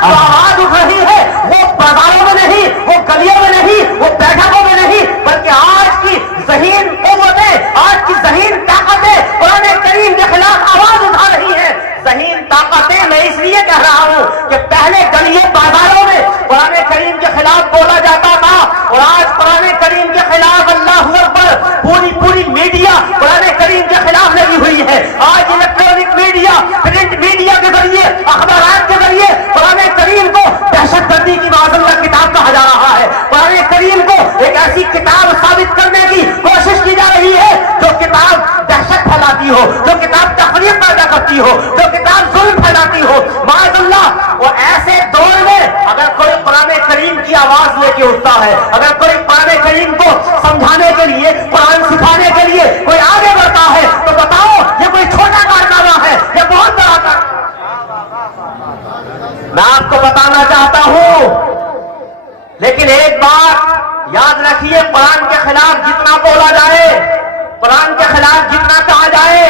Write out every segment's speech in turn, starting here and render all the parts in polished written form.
تو آواز اٹھ رہی ہے وہ بازاروں میں نہیں، وہ گلیوں میں نہیں، وہ بیٹھکوں میں نہیں، بلکہ آج کی ذہین قوتیں، آج کی ذہین طاقتیں قرآن کریم کے خلاف آواز اٹھا رہی ہیں۔ ذہین طاقتیں میں اس لیے کہہ رہا ہوں کہ پہلے گلیوں بازاروں میں قرآن کریم کے خلاف بولا جاتا تھا، اور آج قرآن کریم کے خلاف اللہ اکبر پوری میڈیا قرآن کریم کے خلاف لگی ہوئی ہے۔ آج الیکٹرانک میڈیا، پرنٹ میڈیا کے ذریعے، اخبارات کے ذریعے قرآن کریم کو دہشت گردی کی معذلہ کتاب کہا جا رہا ہے۔ قرآن کریم کو ایک ایسی کتاب ثابت کرنے کی کوشش کی جا رہی ہے جو کتاب دہشت پھیلاتی ہو، جو کتاب تفریق پیدا کرتی ہو، جو کتاب ظلم پھیلاتی ہو، معاذ اللہ۔ اور ایسے دور میں اگر کوئی قرآن کریم کی آواز لے کے اٹھتا ہے، اگر کوئی قرآن کریم کو سمجھانے کے لیے، قرآن سکھانے کے لیے کوئی آگے بڑھتا ہے، تو بتاؤ یہ کوئی چھوٹا کارنامہ ہے یا بہت بڑا کارنامہ؟ میں آپ کو بتانا چاہتا ہوں، لیکن ایک بات یاد رکھیے، قرآن کے خلاف جتنا بولا جائے، قرآن کے خلاف جتنا کہا جائے،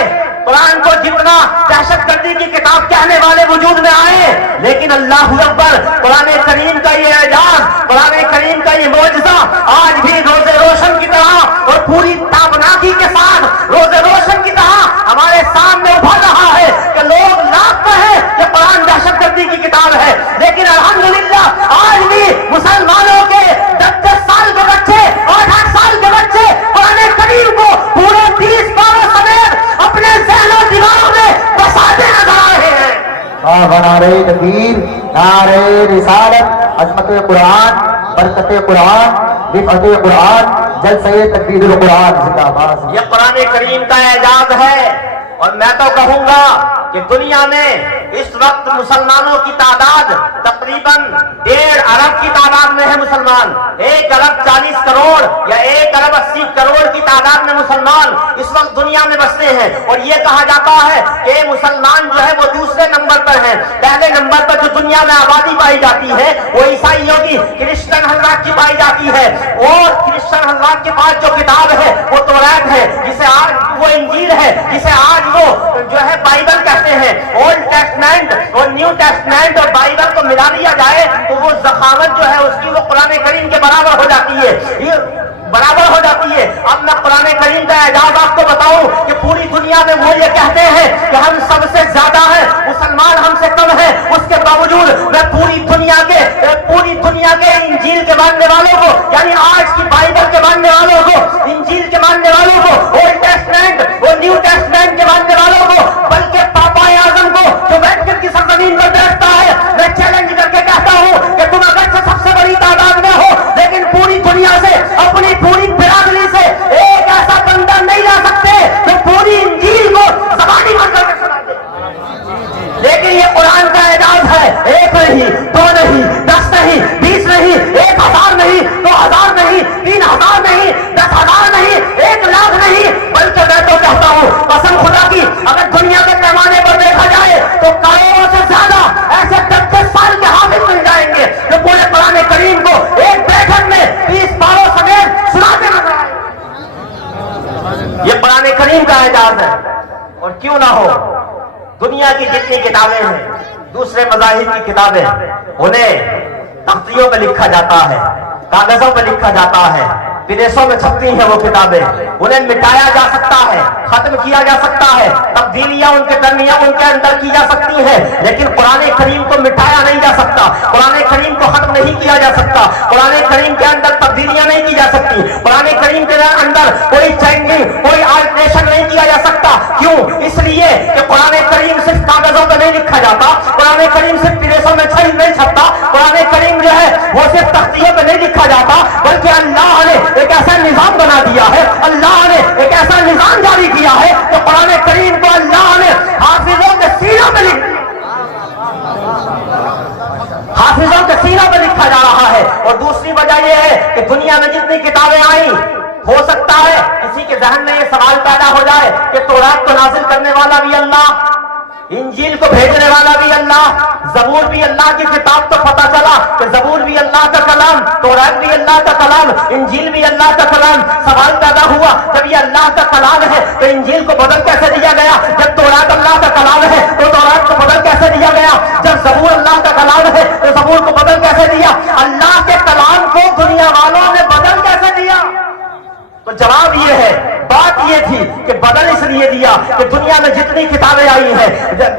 قرآن کو جتنا دہشت گردی کی کتاب کہنے والے وجود میں آئے، لیکن اللہ اکبر، قرآن کریم کا یہ اعجاز، قرآن کریم کا یہ معجزہ آج بھی روز روشن کی طرح اور پوری تابناکی کے ساتھ روز روشن کی طرح ہمارے سامنے ابھر رہا ہے کہ لوگ لاکھ ہیں کہ قرآن دہشت گردی کی کتاب ہے، لیکن الحمدللہ آج بھی مسلمانوں کے 10 سال کے بچے، 8 سال کے بچے قرآن کریم کو پورے 30 پاروں سمیت اپنے ذہن و دماغوں میں بساتے نظر آ رہے ہیں۔ نعرہ تکبیر، نعرہ رسالت، عظمت قرآن، برکت قرآن، رفعت قرآن، جلسہ تجدید القرآن زندہ باد۔ یہ قرآن کریم کا اعجاز ہے، اور میں تو کہوں گا کہ دنیا میں اس وقت مسلمانوں کی تعداد تقریباً 1.5 ارب کی تعداد میں ہے مسلمان، 1 ارب 40 کروڑ یا 1 ارب 80 کروڑ کی تعداد میں مسلمان اس وقت دنیا میں بستے ہیں، اور یہ کہا جاتا ہے کہ مسلمان جو ہے وہ دوسرے نمبر پر ہیں۔ پہلے نمبر پر جو دنیا میں آبادی پائی جاتی ہے وہ عیسائیوں کی، کرسچن حضرات کی پائی جاتی ہے، اور کرسچن حضرات کے پاس جو کتاب ہے وہ توریت ہے، جسے آج وہ انجیل ہے، جسے آج وہ جو ہے بائبل کہتے ہیں۔ اولڈ ٹیسٹمنٹ اور نیو ٹیسٹمنٹ اور بائبل کو ملا دیا جائے تو وہ ذخاوت جو ہے اس کی وہ قرآن کریم کے برابر ہو جاتی ہے، برابر ہو جاتی ہے۔ اب میں قرآن کریم کا اعجاز آپ کو بتاؤں کہ پوری دنیا میں وہ یہ کہتے ہیں کہ ہم سب سے زیادہ ہیں، مسلمان ہم سے کم ہیں، اس کے باوجود میں پوری دنیا کے انجیل کے ماننے والوں کو، یعنی آج کی بائبل کے ماننے والوں کو، انجیل کے ماننے والوں کو، اولڈ ٹیسٹمنٹ اور نیو ٹیسٹمنٹ کے ماننے والوں کو، بلکہ پاپا اعظم کو جو ویٹکن کی سرزمین پر بیٹھتا ہے، میں چیلنج کر کے کہتا ہوں کہ تم اگر سے سب سے بڑی تعداد میں ہو، لیکن پوری دنیا سے، اپنی پوری برادری سے ایک ایسا بندہ نہیں لا سکتے جو پوری انجیل کو زبانی بن کر کے سنا دے۔ لیکن یہ قرآن کا اعجاز ہے، 1 نہیں، 2 نہیں، 10 نہیں، 20 نہیں، 1000 نہیں، 2000 نہیں، 3000 نہیں، 10,000 نہیں، 1 لاکھ نہیں، بلکہ میں تو کہتا ہوں قسم خدا کی، اگر دنیا کے پیمانے پر دیکھا جائے تو کروڑوں سے زیادہ ایسے 10 سال کے حافظ مل جائیں گے جو پورے قرآن کریم کو ایک بیٹھک میں 30 پاروں سمیت سناتے نظر آئے۔ یہ قرآن کریم کا اعجاز ہے، اور کیوں نہ ہو، دنیا کی جتنی کتابیں ہیں، دوسرے مذاہب کی کتابیں، انہیں تختیوں پہ لکھا جاتا ہے، کاغذوں پہ لکھا جاتا ہے، پریسوں میں چھپتی ہیں وہ کتابیں، انہیں مٹایا جا سکتا ہے، ختم کیا جا سکتا ہے، تبدیلیاں ان کے درمیان ان کے اندر کی جا سکتی ہیں، لیکن قرآن کریم کو مٹایا نہیں جا سکتا، قرآن کریم کو ختم نہیں کیا جا سکتا، قرآن کریم کے اندر تبدیلیاں نہیں کی جا سکتی، قرآن کریم کے اندر کوئی چینجنگ، کوئی آلٹریشن نہیں کیا جا سکتا۔ کیوں؟ اس لیے کہ قرآن کریم صرف کاغذوں پہ نہیں لکھا جاتا، قرآن کریم صرف پریسوں میں نہیں چھپتا، قرآن کریم جو ہے وہ صرف تختیوں پہ نہیں لکھا جاتا، بلکہ اللہ نے ایک ایسا نظام بنا دیا ہے، اللہ نے ایک ایسا نظام جاری کیا ہے کہ قرآن کریم کو اللہ نے حافظوں کے سینوں پہ حافظوں کے سینوں پہ لکھا جا رہا ہے۔ اور دوسری وجہ یہ ہے کہ دنیا میں جتنی کتابیں آئیں، ہو سکتا ہے کسی کے ذہن میں یہ سوال پیدا ہو جائے کہ توریت کو نازل کرنے والا بھی اللہ، انجیل کو بھیجنے والا بھی اللہ، زبور بھی اللہ کی کتاب، تو پتہ چلا کہ زبور بھی اللہ کا کلام، توریت بھی اللہ کا کلام، انجیل بھی اللہ کا کلام۔ سوال پیدا ہوا جب یہ اللہ کا کلام ہے تو انجیل کو بدل کیسے دیا گیا؟ جب توریت اللہ کا کلام ہے تو توریت کو بدل کیسے دیا گیا؟ جب زبور اللہ کا کلام ہے تو لیے دیا کہ دنیا میں جتنی کتابیں آئی ہیں،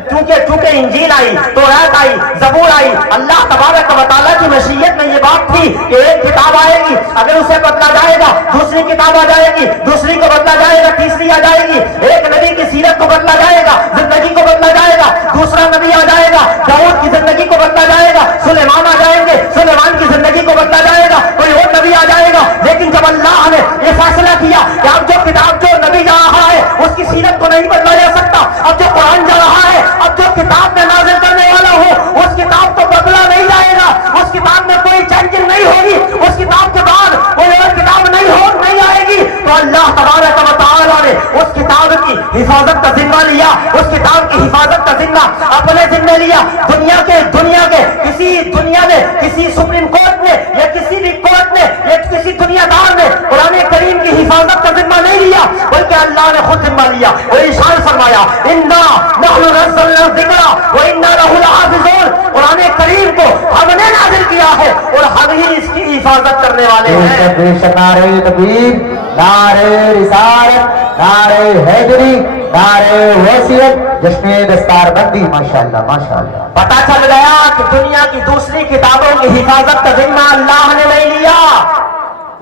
چونکہ انجیل آئی، تورات آئی، زبور آئی، اللہ تبارک و تعالیٰ کی مشیت میں یہ بات تھی کہ ایک کتاب آئے گی، اگر اسے بدلا جائے گا دوسری کتاب آ جائے گی، دوسری کو بدلا جائے گا تیسری آ جائے گی، ایک نبی کی سیرت کو بدلا جائے گا، زندگی کو بدلا جائے گا، دوسرا نبی آ جائے گا، داؤد کی زندگی کو بدلا جائے گا، سلیمان آ جائیں گے، سلیمان کی زندگی کو بدلا جائے گا، کوئی اور نبی آ جائے گا۔ لیکن جب اللہ نے یہ فیصلہ کیا کہ اب جو کتاب جو نبی جا رہا ہے اس کی سیرت کو نہیں بدلا جا سکتا، اب جو قرآن جا رہا ہے، اب جو کتاب میں نازل کرنے والا ہوں اس کتاب کو بدلا نہیں جائے گا، اس کتاب میں کوئی چینجنگ نہیں ہوگی، اس کتاب کے بعد کوئی اور کتاب نہیں آئے گی۔ تو اللہ تبارک و تعالیٰ نے اس کتاب کی حفاظت کا ذمہ لیا، اس کتاب کی حفاظت کا ذمہ اپنے ذمہ لیا۔ دنیا کے کسی سپریم کورٹ نے یا کسی بھی کورٹ نے یا کسی دنیا دار نے قرآن کریم کی حفاظت کا ذمہ نہیں لیا، بلکہ اللہ نے خود ذمہ لیا اور ارشاد فرمایا انا نحن نزلنا الذکر وانا لہ لحافظون۔ قرآن کریم کو ہم نے نازل کیا ہے اور ہم ہی اس کی حفاظت کرنے والے ہیں۔ بے شک نعرہ تکبیر، نعرہ رسالت، نعرہ حیدری، نعرہ وصیت، جشن دستار بندی، ماشاءاللہ ماشاءاللہ۔ پتا چل گیا کہ دنیا کی دوسری کتابوں کی حفاظت کا ذمہ اللہ نے نہیں لیا،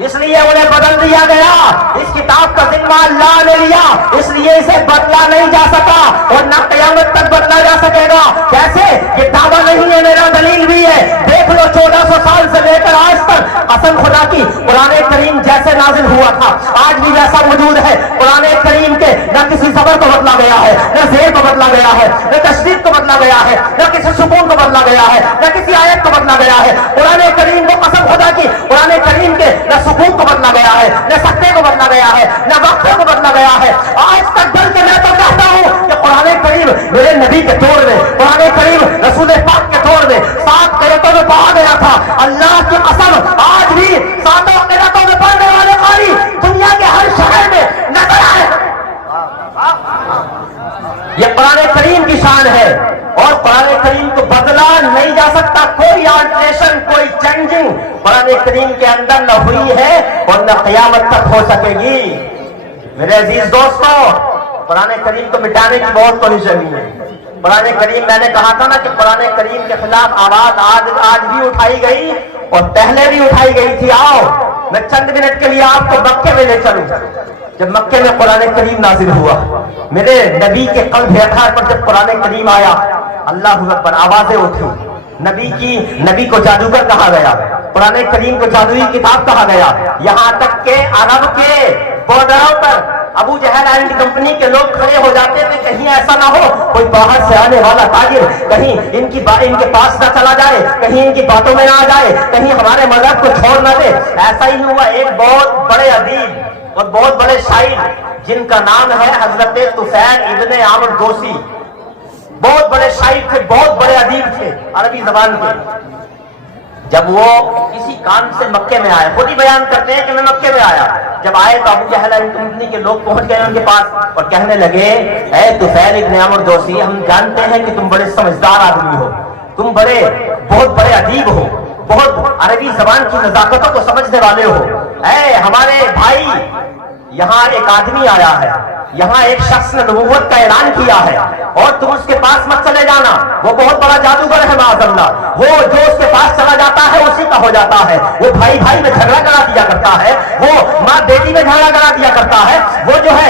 اس لیے انہیں بدل دیا گیا۔ اس کتاب کا ذمہ اللہ نے لیا، اس لیے اسے بدلا نہیں جا سکا اور نہ قیامت تک بدلا جا سکے گا۔ کیسے؟ یہ دعویٰ نہیں ہے، میرا دلیل بھی ہے۔ دیکھ لو 1400 سال سے لے کر آج تک قسم خدا کی قرآن کریم جیسے نازل ہوا تھا آج بھی ویسا موجود ہے۔ قرآن کریم کے نہ کسی زبر کو بدلا گیا ہے، نہ زیر کو بدلا گیا ہے، نہ تشدید کو بدلا گیا ہے، نہ کسی سکون کو بدلا گیا ہے، نہ کسی آیت کو بدلا گیا ہے۔ قرآن کریم کو قسم خدا کی قرآن کریم کے نہ سکون کو بدلا گیا ہے، نہ سکتے کو بدلا گیا ہے، نہ وقفے کو بدلا گیا ہے آج تک۔ بلکہ میں تو کہتا ہوں کہ قرآن کریم میرے نبی کے دور میں، قرآن کریم رسول پاک کے دور میں 7 قرأتوں میں پڑھا گیا تھا۔ اللہ کی قسم آج بھی 7 قرأتوں میں پڑھنے والے قاری دنیا کے ہر شہر میں نظر آئے۔ یہ قرآن کریم کی شان ہے اور قرآن کریم کو بدلا نہیں جا سکتا، کوئی آلٹریشن، کوئی چینجنگ قرآن کریم کے اندر نہ ہوئی ہے اور نہ قیامت تک ہو سکے گی۔ میرے عزیز دوستو، قرآن کریم کو مٹانے کی بہت کوشش ہوئی ہے۔ قرآن کریم، میں نے کہا تھا نا کہ قرآن کریم کے خلاف آواز آج بھی اٹھائی گئی اور پہلے بھی اٹھائی گئی تھی۔ آؤ میں چند منٹ کے لیے آپ کو مکے میں لے چلوں۔ جب مکے میں قرآن کریم نازل ہوا، میرے نبی کے قلب اطہار پر جب قرآن کریم آیا، اللہ اکبر، آوازیں اٹھی۔ نبی کو جادوگر کہا گیا، قرآن کریم کو جادوئی کتاب کہا گیا، یہاں تک کہ عرب کے بارڈروں پر ابو جہل اینڈ کمپنی کے لوگ کھڑے ہو جاتے تھے، کہیں ایسا نہ ہو کوئی باہر سے آنے والا تاجر کہیں ان کے پاس نہ چلا جائے، کہیں ان کی باتوں میں نہ آ جائے، کہیں ہمارے مذہب کو چھوڑ نہ دے۔ ایسا ہی ہوا۔ ایک بہت بڑے ادیب اور بہت بڑے شاعر جن کا نام ہے حضرت طفیل ابن عامر دوسی، بہت بڑے شاعر تھے، بہت بڑے ادیب تھے عربی زبان کے۔ جب وہ کسی کام سے مکے میں آئے، خود ہی بیان کرتے ہیں کہ میں مکے میں آیا، جب آئے تو ابو جہل کمپنی کے لوگ پہنچ گئے ان کے پاس اور کہنے لگے اے طفیل ابن عامر دوسی، ہم جانتے ہیں کہ تم بڑے سمجھدار آدمی ہو، تم بہت بڑے ادیب ہو، بہت عربی زبان کی نزاکتوں کو سمجھنے والے ہو۔ اے ہمارے بھائی، یہاں ایک آدمی آیا ہے، یہاں ایک شخص نے نبوت کا اعلان کیا ہے اور تم اس کے پاس مت چلے جانا، وہ بہت بڑا جادوگر ہے معاذ اللہ، وہ جو اس کے پاس چلا جاتا ہے اسی کا ہو جاتا ہے، وہ بھائی بھائی میں جھگڑا کرا دیا کرتا ہے، وہ ماں بیٹی میں جھگڑا کرا دیا کرتا ہے، وہ جو ہے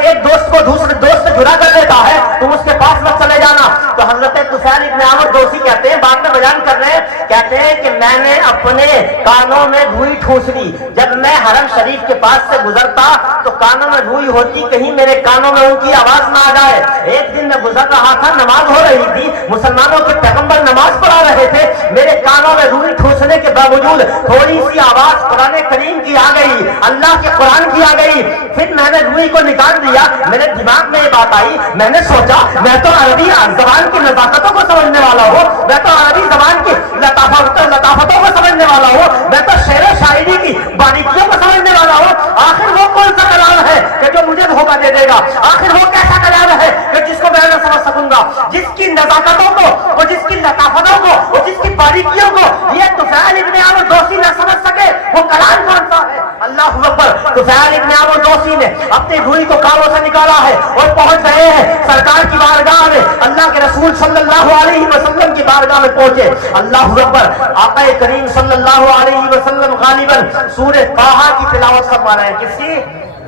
ایک دوست کو دوسرے دوست سے جڑا کر دیتا ہے، تم اس کے پاس مت چلے جانا۔ تو حضرت طفیل ابن عامر دوسی کہتے ہیں، بعد میں بیان کر رہے ہیں، کہتے ہیں کہ میں نے اپنے کانوں میں دھوئی ٹھوس لی، جب میں حرم شریف کے پاس سے گزرتا تو کانوں میں دھوئی ہوتی، کہیں میرے کانوں میں ان کی آواز نہ آ جائے۔ ایک دن میں گزر رہا تھا، نماز ہو رہی تھی، مسلمانوں کے پیغمبر نماز پڑھا رہے تھے، میرے کانوں میں دھوئی ٹھوسنے کے باوجود تھوڑی سی آواز قرآن کریم کی آ گئی، اللہ کے قرآن کی آ گئی، پھر میں نے دھوئی کو نکال دیا، میرے دماغ میں یہ بات آئی، میں نے سوچا میں تو عربی زبان کی نزاکتوں کو سمجھنے والا ہوں، میں تو عربی زبان کی لطافتوں کو سمجھنے والا ہوں، میں تو شعر و شاعری کی باریکیوں کو سمجھنے والا ہوں، آخر وہ کون سا کلام ہے کہ جو مجھے دھوکہ دے دے گا؟ آخر وہ کیسا کلام ہے کہ جس کو میں نہ سمجھ سکوں گا، جس کی نزاکتوں کو اور جس کی لطافتوں کو اور جس کی باریکیوں کو یہ طفیل ابن عامر دوسی نہ سمجھ سکے، وہ کلام کون سا ہے؟ اللہ اکبر۔ طفیل ابن عامر دوسی نے اپنی روئی کو کانوں سے نکالا ہے اور پہنچ گئے ہیں سرکار کی بارگاہ میں, اللہ کے رسول صلی اللہ علیہ وسلم کی بارگاہ میں پہنچے. اللہ اکبر. آقا کریم صلی اللہ علیہ وسلم غالباً سورہ طٰہٰ کی تلاوت فرما رہے ہیں. کس کی؟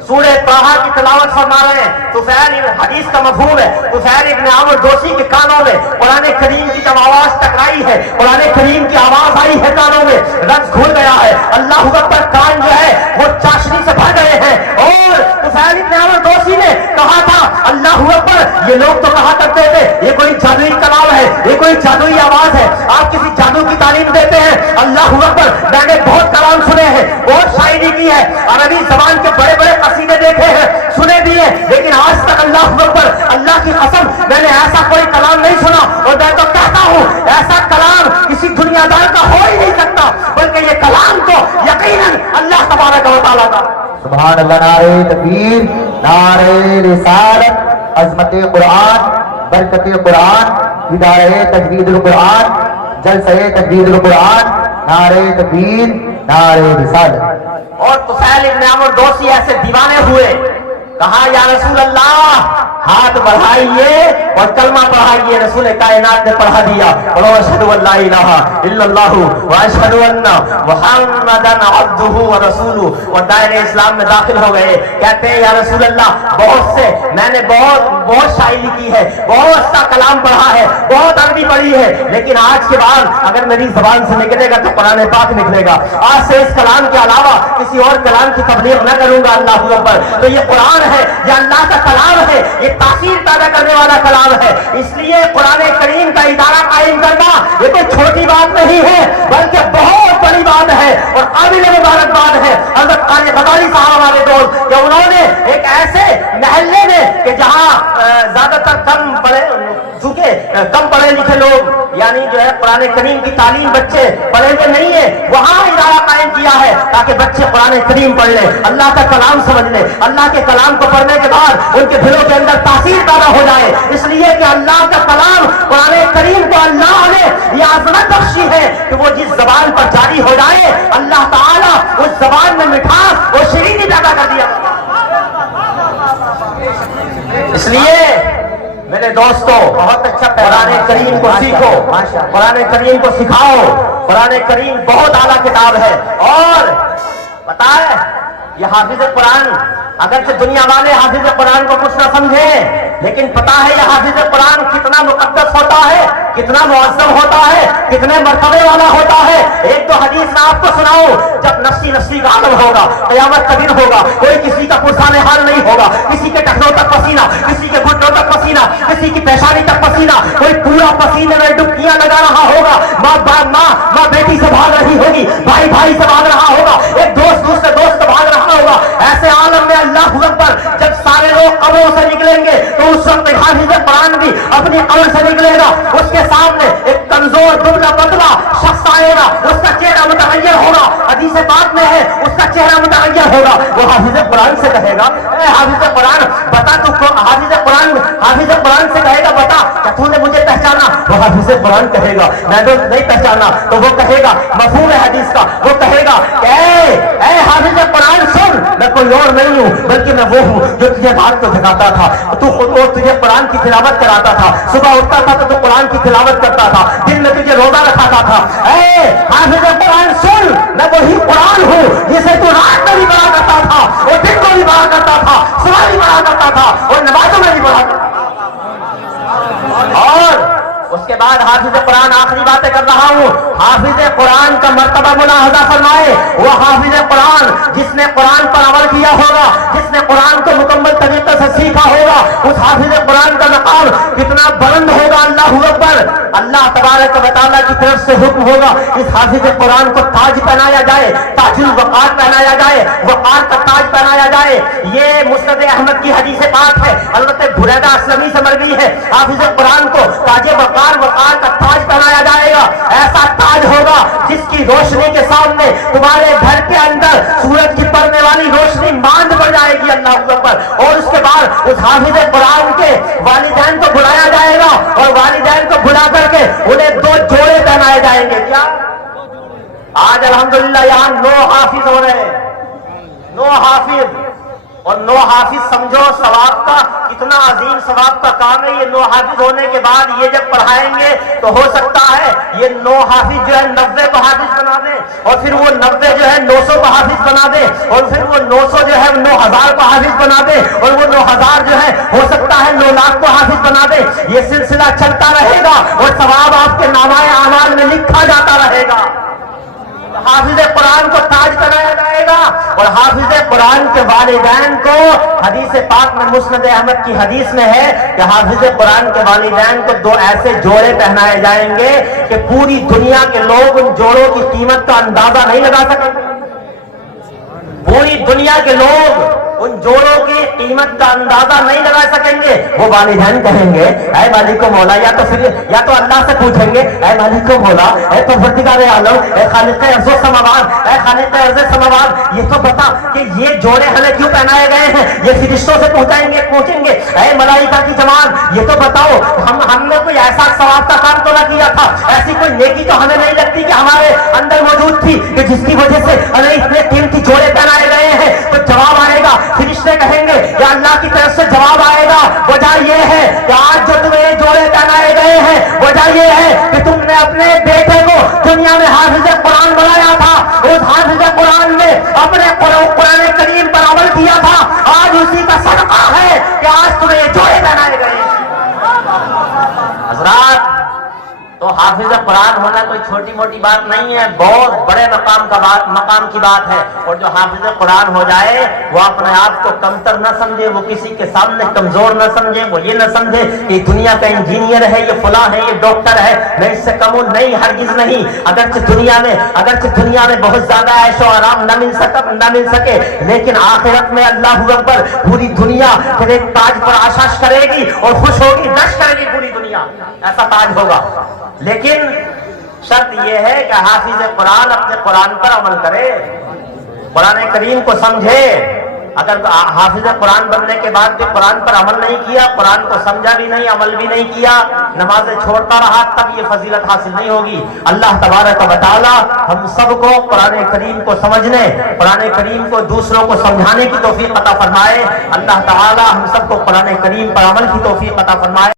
سورہ طٰہٰ کی تلاوت فرما رہے ہیں. طفیل حدیث کا مفہوم ہے, طفیل ابن عامر دوسی کے کانوں میں قرآن کریم کی جب آواز ٹکرائی ہے, قرآن کریم کی آواز آئی ہے کانوں میں, رنگ کھل گیا ہے. اللہ اکبر. کان جو ہے وہ چاشنی سے بھر گئے ہیں. اور طفیل ابن عامر دوسی نے کہا تھا اللہ اکبر, یہ لوگ تو کہا کرتے تھے یہ کوئی جادوئی کلام ہے, یہ کوئی جادوئی آواز ہے, آپ کسی جادو کی تعلیم دیتے ہیں. اللہ اکبر. میں نے بہت کلام سنے ہیں, بہت شاعری کی ہے, عربی زبان کے بڑے بڑے قصیدے دیکھے ہیں, سنے بھی ہیں, لیکن آج تک اللہ اکبر, اللہ کی قسم میں نے ایسا کوئی کلام نہیں سنا. اور میں تو کہتا ہوں ایسا کلام کسی دنیا دار کا ہو ہی نہیں سکتا, بلکہ یہ کلام تو یقیناً اللہ تبارک و تعالیٰ کا. سبحان اللہ. نعرہ تکبیر, نعرہ رسالت, عظمت قرآن, برکت قرآن, ادارہ تجوید القرآن, جلسہ تجوید القرآن. نعرہ تکبیر, نعرہ رسالت. اور طفیل ابن عامر دوسی ایسے دیوانے ہوئے, کہا یا رسول اللہ ہاتھ بڑھائیے اور کلمہ پڑھائیے. رسول کائنات نے پڑھا دیا, اشہد ان لا الہ الا اللہ واشہد ان محمدا عبدہ ورسولہ, اور دائرہ اسلام میں داخل ہو گئے. کہتے ہیں یا رسول اللہ بہت سے میں نے بہت شاعری کی ہے, بہت سا کلام پڑھا ہے, بہت عربی پڑھی ہے, لیکن آج کے بعد اگر میری زبان سے نکلے گا تو قرآن پاک نکلے گا. آج سے اس کلام کے علاوہ کسی اور کلام کی تبلیغ نہ کروں گا. اللہ اکبر. تو یہ قرآن ہے, یہ اللہ کا کلام ہے, یہ تاثیر پیدا کرنے والا کلام ہے. اس لیے قرآن کریم کا ادارہ قائم کرنا یہ کوئی چھوٹی بات نہیں ہے, بلکہ بہت بڑی بات ہے اور قابل مبارکباد ہے. حضرت قاری غزالی صاحب ہمارے دوست, کہ انہوں نے ایک ایسے محلے میں کہ جہاں زیادہ تر کم پڑھے لکھے لوگ, یعنی جو ہے قرآن کریم کی تعلیم بچے پڑھے ہوئے نہیں ہے, وہاں ادارہ قائم کیا ہے تاکہ بچے قرآن کریم پڑھ لیں, اللہ کا کلام سمجھ لیں, اللہ کے کلام کو پڑھنے کے بعد ان کے دلوں کے اندر تاثیر پیدا ہو جائے. اس لیے کہ اللہ کا کلام قرآن کریم کو اللہ نے یہ عظمت بخشی ہے کہ وہ جس زبان پر جاری ہو جائے اللہ تعالیٰ اس زبان میں مٹھاس اور شیرینی پیدا کر دیا. اس لیے میرے دوستو بہت اچھا قرآن کریم کو سیکھو, قرآن کریم کو سکھاؤ. قرآن کریم بہت اعلیٰ کتاب ہے. اور پتہ ہے یہ حافظ قرآن, اگرچہ دنیا والے حافظ قرآن کو کچھ نہ سمجھیں, لیکن پتا ہے یہ حافظ قرآن کتنا مقدس ہوتا ہے, کتنا معظم ہوتا ہے, کتنے مرتبے والا ہوتا ہے. ایک تو حدیث میں آپ کو سناؤں, جب نفسی کا عالم ہوگا, قیامت کا دن ہوگا, کوئی کسی کا پرسان حال نہیں ہوگا, کسی کے ٹخنوں تک پسینہ, کسی کے گھٹنوں تک پسینہ, کسی کی پیشانی تک پسینہ, کوئی پورا پسینے میں ڈبکیاں لگا رہا ہوگا, ماں بیٹی سے بھاگ رہی ہوگی, بھائی سے بھاگ رہا ہوگا, ایک دوست دوسرے دوست سے بھاگ رہا ہوگا. ایسے عالم میں اللہ اکبر جب سارے لوگ قبروں سے نکلیں گے تو اس وقت حافظ قرآن بھی اپنی قبر سے نکلے گا. اس کے سامنے ایک کمزور دبلا پتلا شخص آئے گا, اس کا چہرہ متغیر ہوگا, حدیث پاک میں ہے اس کا چہرہ متغیر ہوگا. وہ حافظ قرآن سے کہے گا اے حافظ قرآن بتا, تو حافظ قرآن سے کہے گا بتا کہ تو نے مجھے پہچانا. وہ حافظ قرآن کہے گا میں تو نہیں پہچانا. تو وہ کہے گا مفہوم ہے حدیث کا, وہ کہے گا کہ اے حافظ قرآن سن, میں کوئی اور نہیں ہوں بلکہ میں وہ ہوں جو تجھے رات کو جگاتا تھا, تو خود اور تجھے قرآن کی تلاوت کراتا تھا, صبح اٹھتا تھا تو قرآن کی تلاوت کرتا تھا, دن میں تجھے روزہ رکھاتا تھا. اے حافظ قرآن سن, میں وہی قرآن ہوں جسے تو رات میں بھی پڑھا کرتا تھا اور دن کو بھی پڑھا کرتا تھا, صبح بھی پڑھا کرتا تھا اور نمازوں میں بھی پڑھا کرتا تھا. اور اس کے بعد حافظ قرآن, آخری باتیں کر رہا ہوں, حافظ قرآن کا مرتبہ ملاحظہ فرمائے. وہ حافظ قرآن جس نے قرآن پر عمل کیا ہوگا, جس نے قرآن کو مکمل طریقے سے سیکھا ہوگا, اس حافظ قرآن کا مقام کتنا بلند ہوگا. اللہ اکبر. اللہ تبارک و تعالیٰ کی طرف سے حکم ہوگا اس حافظ قرآن کو تاج پہنایا جائے, تاج الوقار پہنایا جائے, وقار کا تاج پہنایا جائے. یہ مسند احمد کی حدیث پاک ہے, حضرت بریدہ اسلمی سے مروی ہے. حافظ قرآن کو تاج وقار کا تاج پہنایا جائے گا. ایسا تاج ہوگا جس کی روشنی کے سامنے تمہارے گھر کے اندر سورج کی پڑنے والی روشنی ماند پڑ جائے گی. اللہ اکبر. اور اس کے بعد اس حافظ قرآن کے والدین کو بلایا جائے گا اور والدین کو بلا کر کے انہیں 2 جوڑے پہنائے جائیں گے. کیا آج الحمدللہ یہاں 9 حافظ ہو رہے ہیں, 9 حافظ. اور 9 حافظ سمجھو ثواب کا کتنا عظیم ثواب کا کام ہے. یہ 9 حافظ ہونے کے بعد یہ جب پڑھائیں گے تو ہو سکتا ہے یہ 9 حافظ جو ہے 90 کو حافظ بنا دے, اور پھر وہ 90 جو ہے 900 کو حافظ بنا دے, اور پھر وہ 900 جو ہے 9000 کو حافظ بنا دے, اور وہ 9000 جو ہے ہو سکتا ہے 9 لاکھ کو حافظ بنا دے. یہ سلسلہ چلتا رہے گا اور ثواب آپ کے نامہ اعمال میں لکھا جاتا رہے گا. حافظ قرآن کو تاج بنایا جائے گا. اور حافظ قرآن کے والدین کو حدیث پاک میں مسند احمد کی حدیث میں ہے کہ حافظ قرآن کے والدین کو 2 ایسے جوڑے پہنائے جائیں گے کہ پوری دنیا کے لوگ ان جوڑوں کی قیمت کا اندازہ نہیں لگا سکیں گے. پوری دنیا کے لوگ ان جوڑوں کی قیمت کا اندازہ نہیں لگا سکیں گے. وہ والدین کہیں گے اے مالک کو مولا, یا تو اللہ سے پوچھیں گے اے مالک کو مولا, اے پروردگار عالم, اے خالق ارض و سماوات, اے خالق ارض و سماوات, یہ تو بتا کہ یہ جوڑے ہمیں کیوں پہنائے گئے ہیں. یہ فرشتوں سے پوچھیں گے اے ملائکہ کی جماعت, یہ تو بتاؤ ہم نے کوئی ایسا ثواب کا کام تو نہ کیا تھا, ایسی کوئی نیکی تو ہمیں نہیں لگتی کہ ہمارے اندر موجود تھی کہ جس کی وجہ سے ہمیں اتنے قیمتی جوڑے پہنائے گئے ہیں. تو جواب آئے گا, فرشتے کہیں گے یا اللہ کی طرف سے جواب آئے گا, وجہ یہ ہے کہ آج جو تمہیں یہ جوڑے پہنائے گئے ہیں وجہ یہ ہے کہ تم نے اپنے بیٹے کو دنیا میں حافظ قرآن بنایا تھا, اس حافظ قرآن نے اپنے قرآن کریم پر عمل کیا تھا, آج اسی کا صدقہ ہے کہ آج تمہیں یہ جوڑے پہنائے گئے ہیں. حضرات, تو حافظ قرآن ہونا کوئی چھوٹی موٹی بات نہیں ہے, بہت بڑے مقام کی بات ہے. اور جو حافظ قرآن ہو جائے وہ اپنے آپ کو کمتر نہ سمجھے, وہ کسی کے سامنے کمزور نہ سمجھے, وہ یہ نہ سمجھے کہ دنیا کا انجینئر ہے, یہ فلاں ہے, یہ ڈاکٹر ہے, میں اس سے کم ہوں. نہیں, ہرگز نہیں. اگرچہ دنیا میں بہت زیادہ عیش و آرام نہ مل سکے, لیکن آخرت میں اللہ اکبر پوری دنیا پھر ایک تاج پر آشاش کرے گی اور خوش ہوگی, دش کرے گی پوری دنیا, ایسا تاج ہوگا. لیکن شرط یہ ہے کہ حافظ قرآن اپنے قرآن پر عمل کرے, قرآن کریم کو سمجھے. اگر حافظ قرآن بننے کے بعد بھی قرآن پر عمل نہیں کیا, قرآن کو سمجھا بھی نہیں, عمل بھی نہیں کیا, نمازیں چھوڑتا رہا, تب یہ فضیلت حاصل نہیں ہوگی. اللہ تبارک و تعالی ہم سب کو قرآن کریم کو سمجھنے, قرآن کریم کو دوسروں کو سمجھانے کی توفیق عطا فرمائے. اللہ تعالی ہم سب کو قرآن کریم پر عمل کی توفیق عطا فرمائے.